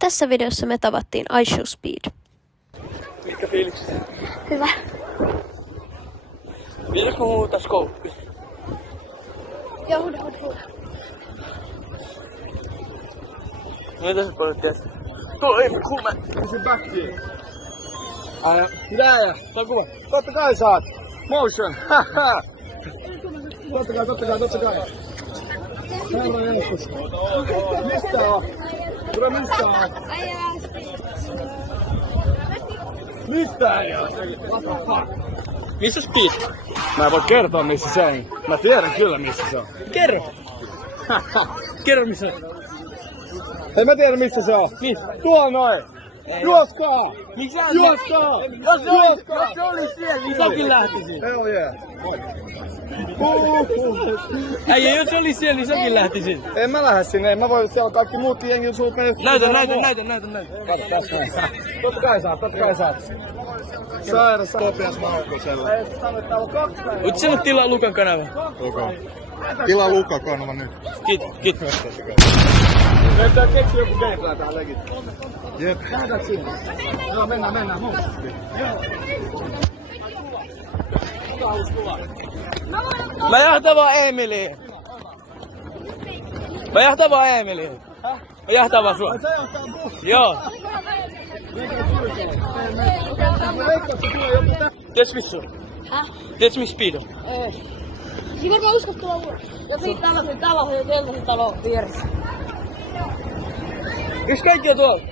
Tässä videossa me tavattiin iShowSpeed. Mitkä fiilikset? Hyvä. Pitäisikö huutaa skouppi? Joo, huuda. Mitä sä paljon tiedät? Tuo ei kuume! Se backiin. Mitä? Tää on kuva. Totta kai saat. Motion. Haha. Totta kai. Seuraava jälkeen. Mistä on? Tule mistä on? Mistä ei oo? What the fuck? Missä Speed? Mä en voi kertoa missä se on. Mä tiedän kyllä missä se on. Kerro! Kerro missä on. En mä tiedä missä se on. Missä? Tuolla noin! Juoskaa! Miksi sä Juoskaa! Jos se olisi siellä, niin säkin lähtisit. Hell yeah! Äijä, jos se olisi siellä, niin säkin lähtisit. En mä lähde sinne, mä voi, siellä on kaikki muut jengi sulkeneet. Näytä. Kato tässä. Totta kai saat. Sairas kopias Markkosella. Voit sä nyt tilaa Lukan kanava? Luka. Tilaa Luka kanava nyt. Kiitos. Meidän keksi joku gameplay tähän legit. Jep. Lähdetään sinne. Joo, mennään. Mä jahtan vaan Emiliin. Mä jahtan vaan sua. Se johtaa bussi. Joo. Tiedätkö missä on? Tiedätkö missä Speed on? Ei. Siinä varmaan uskottava luo. Ja siitä tällaisen talon ja keltaisen talon vieressä. Eikö kaikki on tuolla?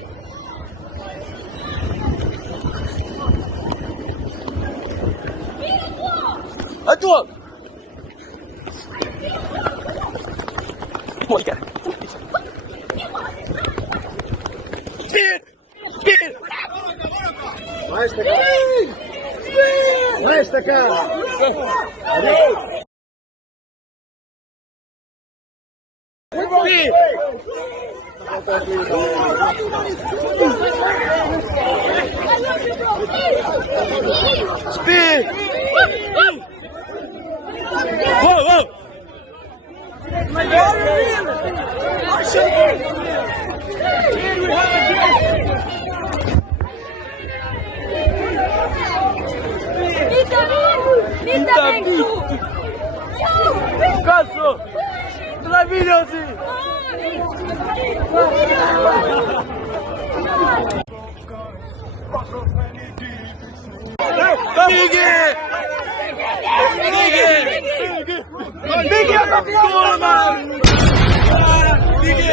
Ai tuolla! Moi käy. Speed! Väistäkää! Speed! Speed! Whoa! Mitä vittu? Katso! Tulee videosi! Miki ota kulman! Miki!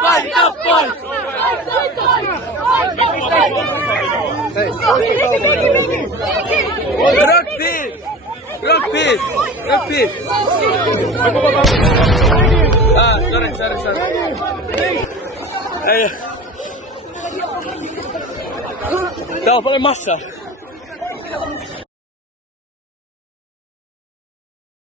Paita pois! Rock beat! Sorry. Ei. Tää on paljon massaa.